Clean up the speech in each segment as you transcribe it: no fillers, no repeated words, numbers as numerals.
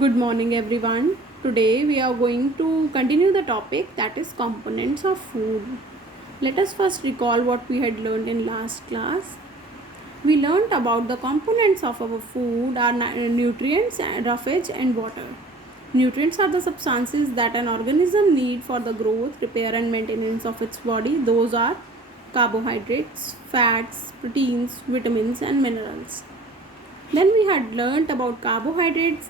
Good morning, everyone. Today we are going to continue the topic that is components of food. Let us first recall what we had learned in last class. We learned about the components of our food are nutrients, roughage, and water. Nutrients are the substances that an organism needs for the growth, repair, and maintenance of its body. Those are carbohydrates, fats, proteins, vitamins, and minerals. Then we had learnt about carbohydrates.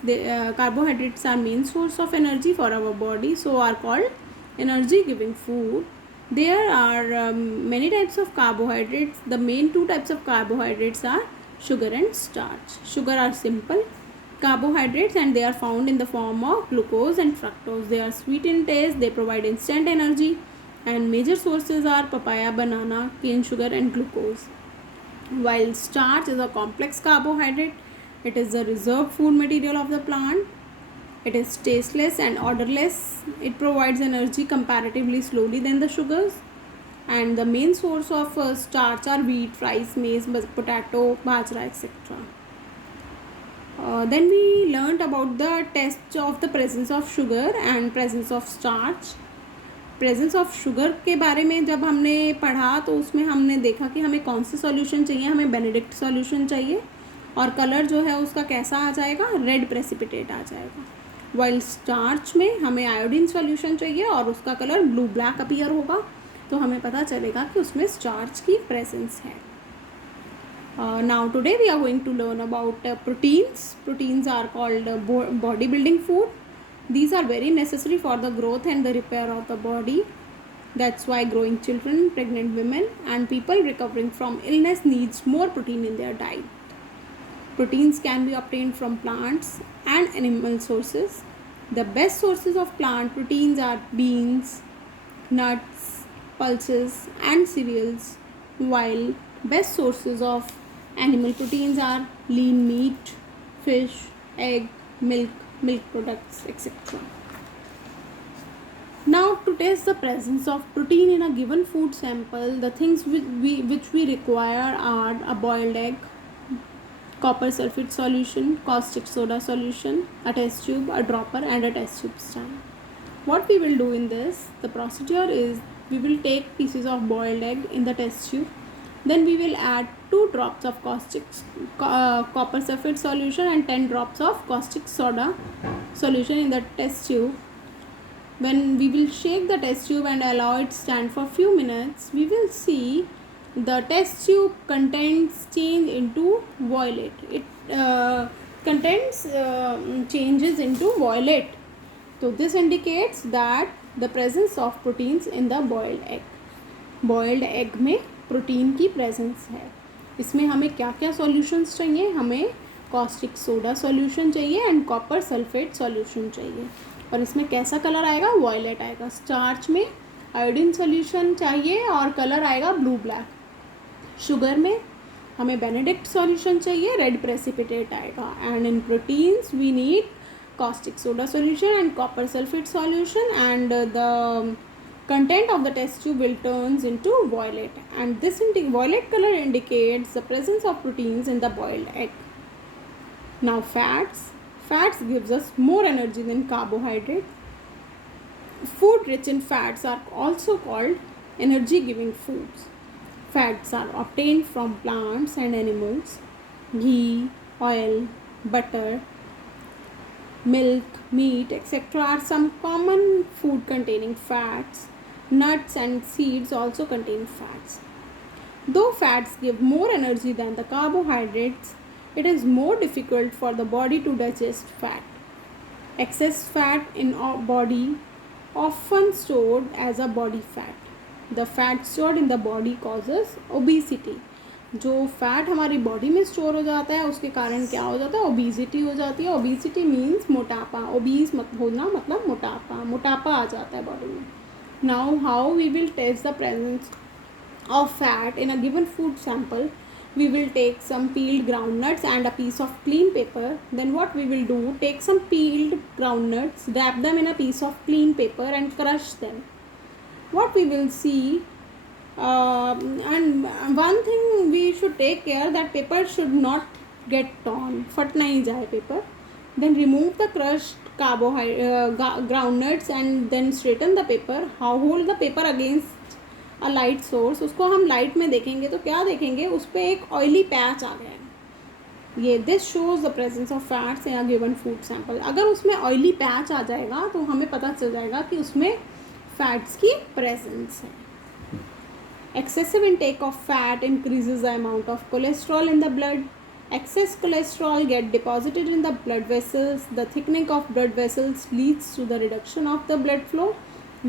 Carbohydrates are main source of energy for our body, so are called energy giving food. There are many types of carbohydrates. The main two types of carbohydrates are sugar and starch. Sugar are simple carbohydrates and they are found in the form of glucose and fructose. They are sweet in taste, they provide instant energy, and major sources are papaya, banana, cane sugar, and glucose. While starch is a complex carbohydrate, it is the reserved food material of the plant. It is tasteless and odorless. It provides energy comparatively slowly than the sugars. And the main source of starch are wheat, rice, maize, potato, bajra, etc. Then we learned about the test of the presence of sugar and presence of starch. Presence of sugar के बारे में जब हमने पढ़ा तो उसमें हमने देखा कि हमें कौन सी सॉल्यूशन चाहिए. हमें बेनेडिक्ट सॉल्यूशन चाहिए और कलर जो है उसका कैसा आ जाएगा, रेड प्रेसिपिटेट आ जाएगा. वाइल स्टार्च में हमें आयोडीन सॉल्यूशन चाहिए और उसका कलर ब्लू ब्लैक अपीयर होगा, तो हमें पता चलेगा कि उसमें स्टार्च की प्रेजेंस है. Now today we are going to learn about proteins. Proteins are called body building food. These are very necessary for the growth and the repair of the body. That's why growing children, pregnant women, and people recovering from illness needs more protein in their diet. Proteins can be obtained from plants and animal sources. The best sources of plant proteins are beans, nuts, pulses, and cereals, while best sources of animal proteins are lean meat, fish, egg, milk products, etc. Now, to test the presence of protein in a given food sample, the things which we require are a boiled egg, copper sulfate solution, caustic soda solution, a test tube, a dropper, and a test tube stand. What we will do in this, the procedure is we will take pieces of boiled egg in the test tube. Then we will add 2 drops of copper sulfate solution and 10 drops of caustic soda solution in the test tube. When we will shake the test tube and allow it stand for few minutes, we will see the test tube contents change into violet. It contents changes into violet. So this indicates that the presence of proteins in the boiled egg. Boiled egg में protein की presence है. इसमें हमें क्या क्या solutions चाहिए, हमें caustic soda solution चाहिए एंड कॉपर सल्फेट सॉल्यूशन चाहिए. और इसमें कैसा कलर आएगा, वॉयलेट आएगा. स्टार्च में आयोडीन सॉल्यूशन चाहिए और कलर आएगा ब्लू ब्लैक. शुगर में हमें बेनेडिक्ट सॉल्यूशन चाहिए, रेड प्रेसिपिटेट आएगा. And in proteins we need caustic soda solution and copper sulfate solution, and the content of the test tube will turns into violet, and this violet color indicates the presence of proteins in the boiled egg. Now fats gives us more energy than carbohydrates. Food rich in fats are also called energy giving foods. Fats are obtained from plants and animals. Ghee, oil, butter, milk, meat, etc. are some common food containing fats. Nuts and seeds also contain fats. Though fats give more energy than the carbohydrates, it is more difficult for the body to digest fat. Excess fat in our body often stored as a body fat. The fat stored in the body causes obesity. जो fat हमारी body में store हो जाता है उसके कारण क्या हो जाता है, ओबीसिटी हो जाती है. ओबीसिटी मीन्स मोटापा. ओबीस मत होना मतलब मोटापा आ जाता है बॉडी में. Now how we will test the presence of fat in a given food sample. We will take some peeled groundnuts and a piece of clean paper. Then what we will do, take some peeled groundnuts, wrap them in a piece of clean paper and crush them. What we will see, and one thing we should take care that paper should not get torn. फट नहीं जाए paper. Then remove the crushed groundnuts and then straighten the paper. How hold the paper against a light source. उसको हम light में देखेंगे तो क्या देखेंगे, उस पर एक ऑयली पैच आ गया है. ये this shows the presence of fats in a given food sample. अगर उसमें ऑयली पैच आ जाएगा तो हमें पता चल जाएगा कि उसमें फैट्स की प्रेजेंस है. Excessive intake of fat increases the amount of cholesterol in the blood. Excess cholesterol get deposited in the blood vessels. The thickening of blood vessels leads to the reduction of the blood flow,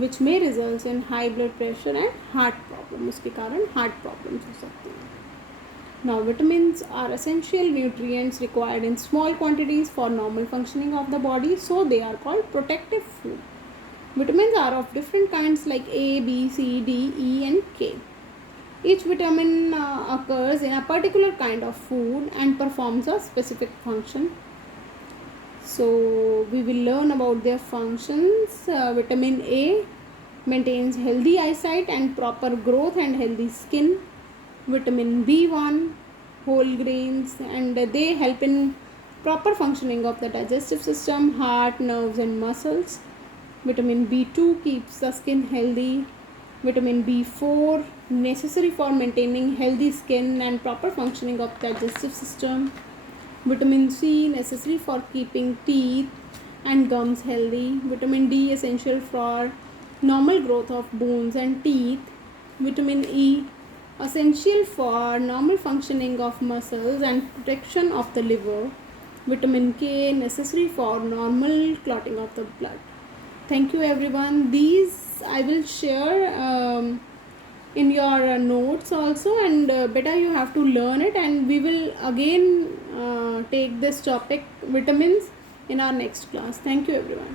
which may result in high blood pressure and heart problem. उसके कारण heart problems हो सकती हैं. Now, vitamins are essential nutrients required in small quantities for normal functioning of the body, so they are called protective food. Vitamins are of different kinds like A, B, C, D, E, and K. Each vitamin occurs in a particular kind of food and performs a specific function. So, we will learn about their functions. Vitamin A maintains healthy eyesight and proper growth and healthy skin. Vitamin B1, whole grains, and they help in proper functioning of the digestive system, heart, nerves, and muscles. Vitamin B2 keeps the skin healthy. Vitamin B4 necessary for maintaining healthy skin and proper functioning of digestive system. Vitamin C necessary for keeping teeth and gums healthy. Vitamin D essential for normal growth of bones and teeth. Vitamin E essential for normal functioning of muscles and protection of the liver. Vitamin K necessary for normal clotting of the blood. Thank you everyone. These I will share in your notes also, and better you have to learn it, and we will again take this topic vitamins in our next class. Thank you everyone.